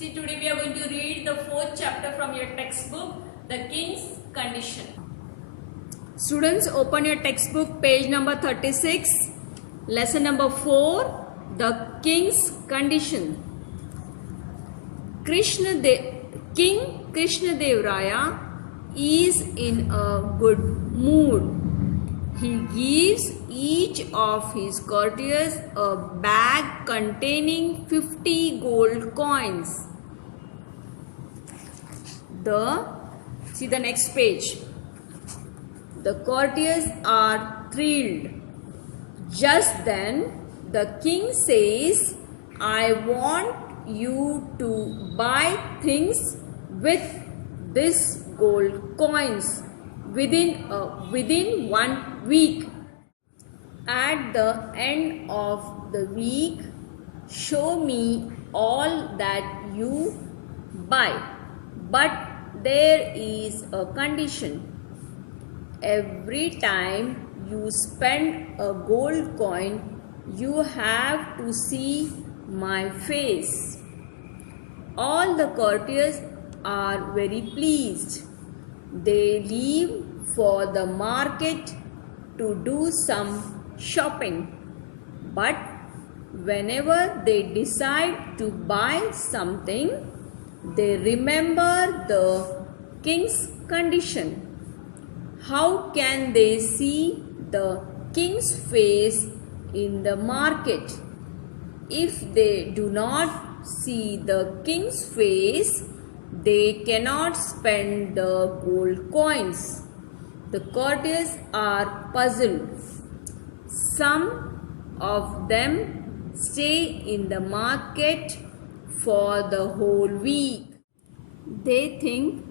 See, today we are going to read the 4th chapter from your textbook, The King's Condition. Students, open your textbook, page number 36, lesson number 4, The King's Condition. King Krishna Dev Raya is in a good mood. He gives each of his courtiers a bag containing 50 gold coins. See the next page. The courtiers are thrilled. Just then, the king says, I want you to buy things with this gold coins within 1 week. At the end of the week, show me all that you buy. But there is a condition. Every time you spend a gold coin, you have to see my face. All the courtiers are very pleased. They leave for the market to do some shopping. But whenever they decide to buy something, they remember the king's condition. How can they see the king's face in the market? If they do not see the king's face, they cannot spend the gold coins. The courtiers are puzzled. Some of them stay in the market for the whole week. They think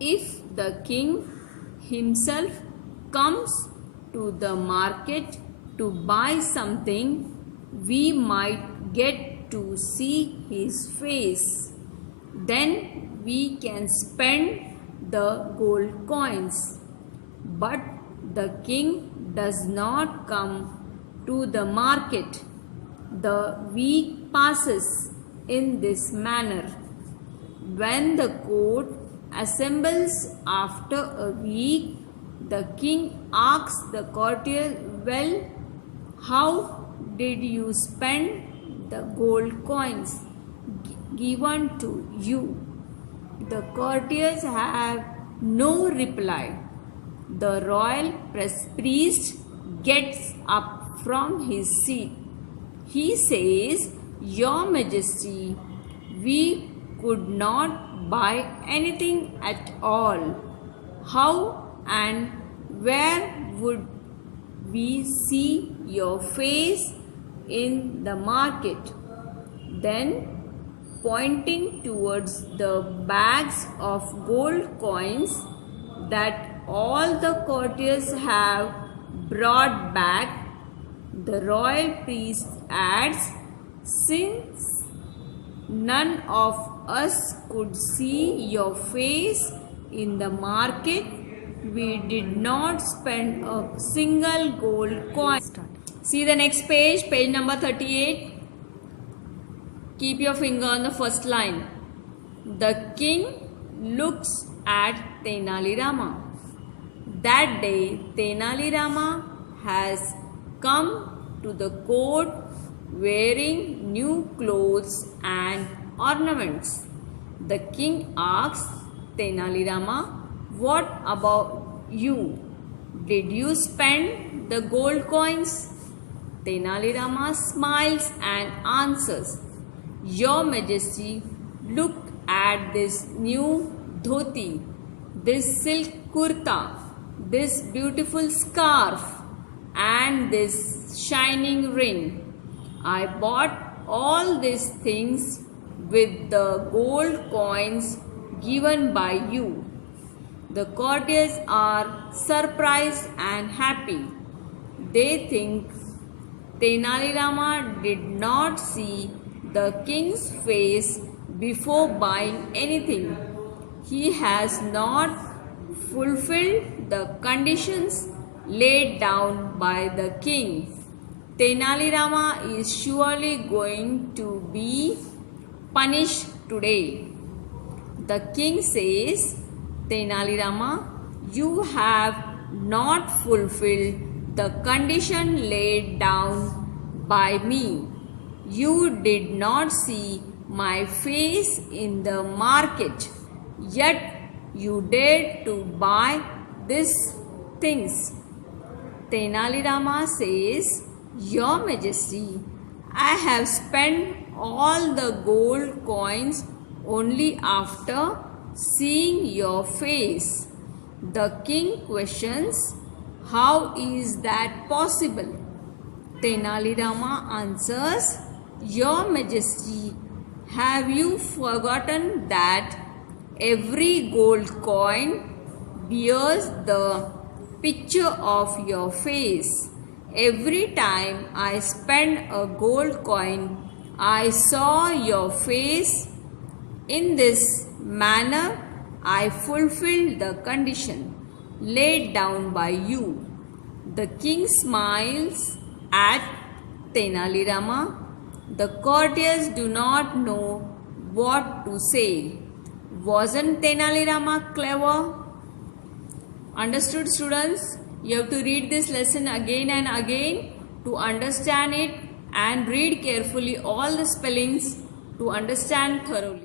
if the king himself comes to the market to buy something, we might get to see his face. Then we can spend the gold coins. But the king does not come to the market. The week passes in this manner. When the court assembles after a week, the king asks the courtier, well, how did you spend the gold coins given to you? The courtiers have no reply. The royal priest gets up from his seat. He says, Your Majesty, we could not buy anything at all. How and where would we see your face in the market? Then, pointing towards the bags of gold coins that all the courtiers have brought back, the royal priest adds, since none of us could see your face in the market, we did not spend a single gold coin. See the next page, page number 38. Keep your finger on the first line. The king looks at Tenali Rama. That day, Tenali Rama has come to the court wearing new clothes and ornaments. The king asks Tenali Rama, what about you? Did you spend the gold coins? Tenali Rama smiles and answers, Your Majesty, look at this new dhoti, this silk kurta, this beautiful scarf, and this shining ring. I bought all these things with the gold coins given by you. The courtiers are surprised and happy. They think Tenali Rama did not see the king's face before buying anything. He has not fulfilled the conditions laid down by the king. Tenali Rama is surely going to be punished today. The king says, Tenali Rama, you have not fulfilled the condition laid down by me. You did not see my face in the market, yet you dared to buy these things. Tenali Rama says, Your Majesty, I have spent all the gold coins only after seeing your face. The king questions, How is that possible? Tenali Rama answers, Your Majesty, have you forgotten that every gold coin bears the picture of your face? Every time I spend a gold coin, I saw your face. In this manner, I fulfilled the condition laid down by you. The king smiles at Tenali Rama. The courtiers do not know what to say. Wasn't Tenali Rama clever? Understood, students? You have to read this lesson again and again to understand it, and read carefully all the spellings to understand thoroughly.